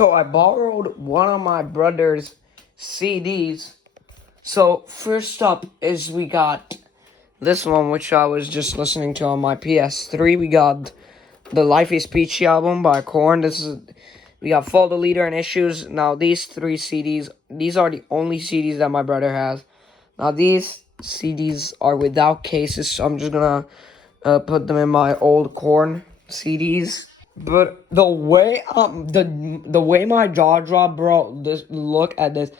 So I borrowed one of my brother's CDs. So first up is we got this one, which I was just listening to on my PS3. We got the Life is Peachy album by Korn. We got Fall the Leader and Issues. Now these three CDs, these are the only CDs that my brother has. Now these CDs are without cases, so I'm just gonna put them in my old Korn CDs. But the way my jaw dropped, bro. This look at this.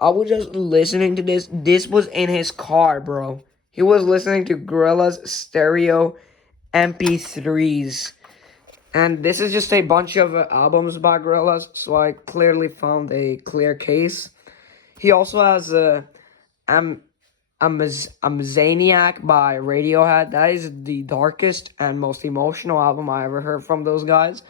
I was just listening to this. This was in his car, bro. He was listening to Gorilla's stereo MP3s. And this is just a bunch of albums by Gorillaz, so I clearly found a clear case. He also has Amazaniac by Radiohead. That is the darkest and most emotional album I ever heard from those guys.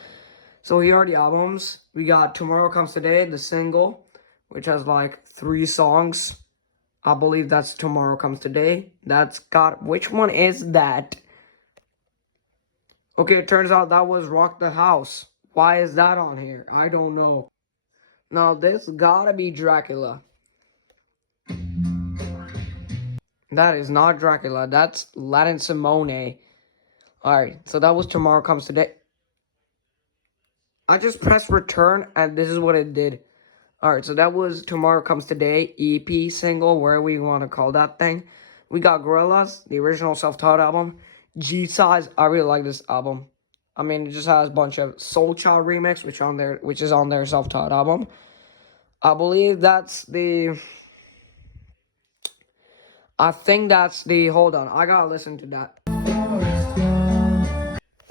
So here are the albums. We got Tomorrow Comes Today, the single, which has like 3 songs. I believe that's Tomorrow Comes Today. That's got, which one is that? Okay, it turns out that was Rock the House. Why is that on here? I don't know. Now, this gotta be Dracula. That is not Dracula. That's Latin Simone. Alright, so that was Tomorrow Comes Today. I just pressed return, and this is what it did. Alright, so that was Tomorrow Comes Today, EP, single, whatever we want to call that thing. We got Gorillaz, the original self-taught album. G-Size, I really like this album. I mean, it just has a bunch of Soul Child remix, which is on their self-taught album. I believe that's the... Hold on, I gotta listen to that.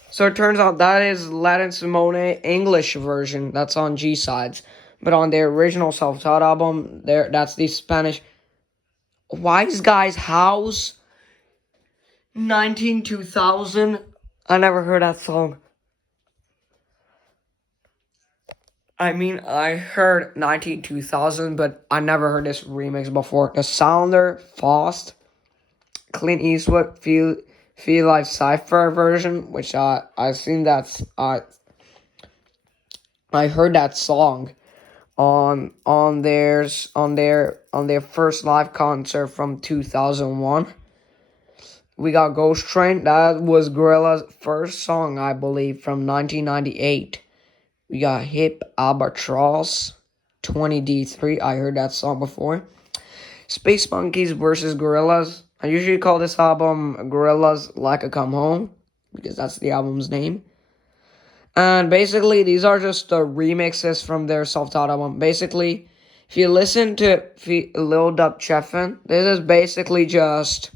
So it turns out that is Latin Simone English version. That's on G-Sides. But on their original self-taught album, that's the Spanish. Wise Guy's House. 2000. I never heard that song. I mean, I heard 2000, but I never heard this remix before. The Sounder, Faust, Clint Eastwood, Feel Like Cypher version, which I seen that I heard that song on their first live concert from 2001. We got Ghost Train. That was Gorillaz' first song, I believe, from 1998. We got Hip Albatross 20D3. I heard that song before. Space Monkeys versus Gorillaz. I usually call this album Gorillaz Like a Come Home, because that's the album's name. And basically, these are just the remixes from their self-taught album. Basically, if you listen to Lil Dub Cheffin, this is basically just...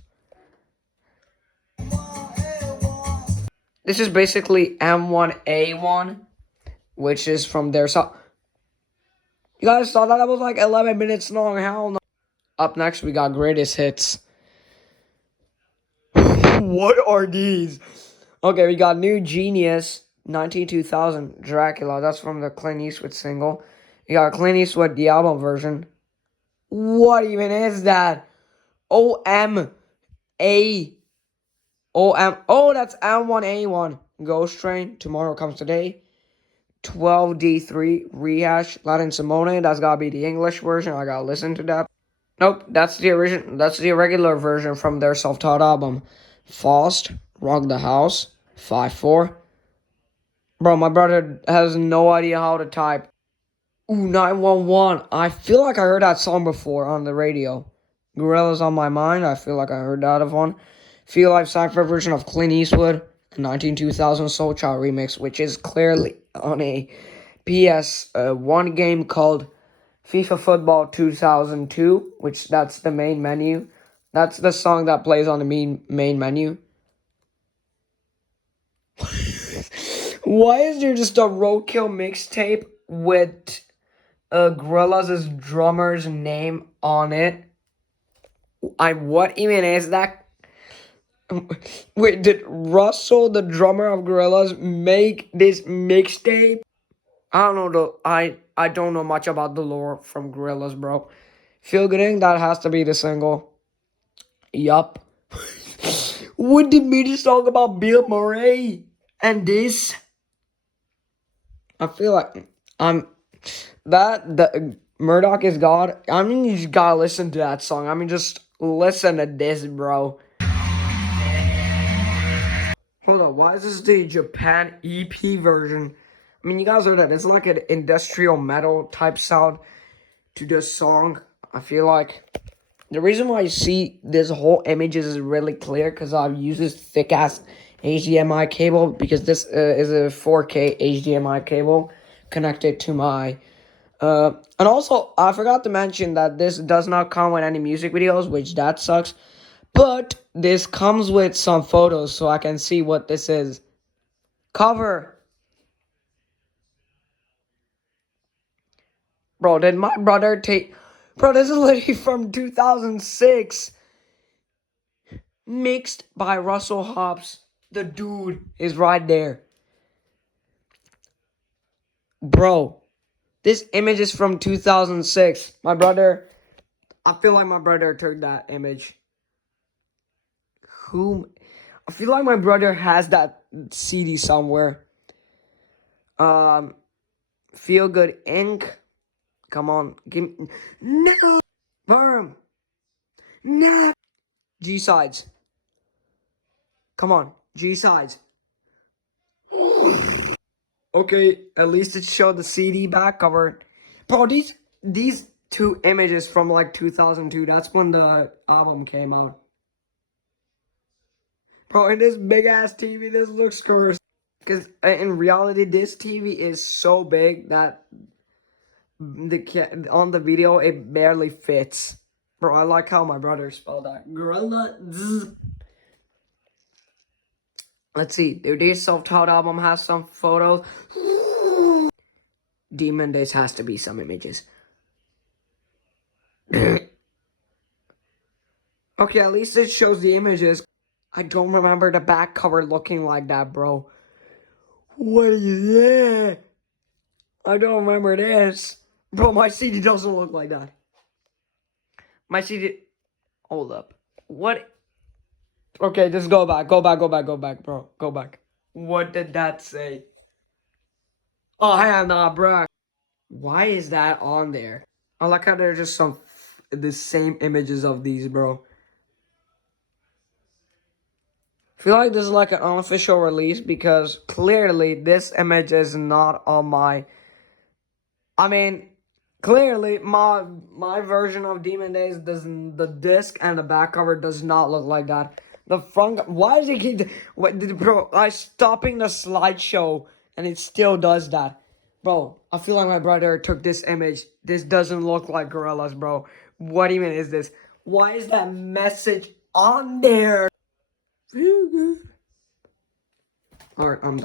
This is basically M1A1, which is from their song. You guys saw that? That was like 11 minutes long. Hell no. Up next, we got Greatest Hits. What are these? Okay, we got New Genius, 2000, Dracula. That's from the Clint Eastwood single. You got Clint Eastwood, the album version. What even is that? Oh, that's M1A1. Ghost Train, Tomorrow Comes Today. 12D3, Rehash, Latin Simone. That's gotta be the English version. I gotta listen to that. Nope, that's the original. That's the regular version from their self-taught album. Faust, Rock the House, 5-4. Bro, my brother has no idea how to type. Ooh, 911. I feel like I heard that song before on the radio. Gorillaz on My Mind. I feel like I heard that one. Feel Like Cypher version of Clint Eastwood. 2000 Soul Child remix, which is clearly on a PS1 game called FIFA Football 2002, which that's the main menu. That's the song that plays on the main menu. Why is there just a roadkill mixtape with Gorillaz' drummer's name on it? What even is that? Wait, did Russell, the drummer of Gorillaz, make this mixtape? I don't know I don't know much about the lore from Gorillaz, bro. Feel Gooding, that has to be the single. Yup. What did me just talk about Bill Murray and this? I feel like That the Murdoch is God. I mean, you just gotta listen to that song. I mean, just listen to this, bro. Hold on, why is this the Japan EP version? I mean, you guys heard that. It's like an industrial metal type sound to this song. I feel like the reason why you see this whole image is really clear because I've used this thick ass HDMI cable because this is a 4K HDMI cable connected to my. And also, I forgot to mention that this does not come with any music videos, which that sucks. But this comes with some photos so I can see what this is. Cover. Bro, did my brother take... Bro, this is literally from 2006. Mixed by Russell Hobbs. The dude is right there. Bro, this image is from 2006. My brother... I feel like my brother took that image. Who... I feel like my brother has that CD somewhere. Feel Good Inc. Come on, give me... No! Firm! No! G-Sides. Come on, G-Sides. Okay, at least it showed the CD back cover. Bro, these two images from like 2002, that's when the album came out. Bro, and this big ass TV, this looks cursed. Because in reality, this TV is so big that on the video, it barely fits. Bro, I like how my brother spelled that. Gorilla. Let's see. Their self-titled album has some photos. Demon Days has to be some images. Okay, at least it shows the images. I don't remember the back cover looking like that, bro. What is that? I don't remember this. Bro, my CD doesn't look like that. My CD... Hold up. What? Okay, just go back, bro. Go back. What did that say? Oh, hell nah, bro. Why is that on there? I like how there's just the same images of these, bro. I feel like this is like an unofficial release because clearly this image is not on my... I mean, clearly my version of Demon Days doesn't... The disc and the back cover does not look like that. The front... Why does it keep... What, bro, I'm stopping the slideshow and it still does that. Bro, I feel like my brother took this image. This doesn't look like Gorillas, bro. What even is this? Why is that message on there? Alright, I'm done.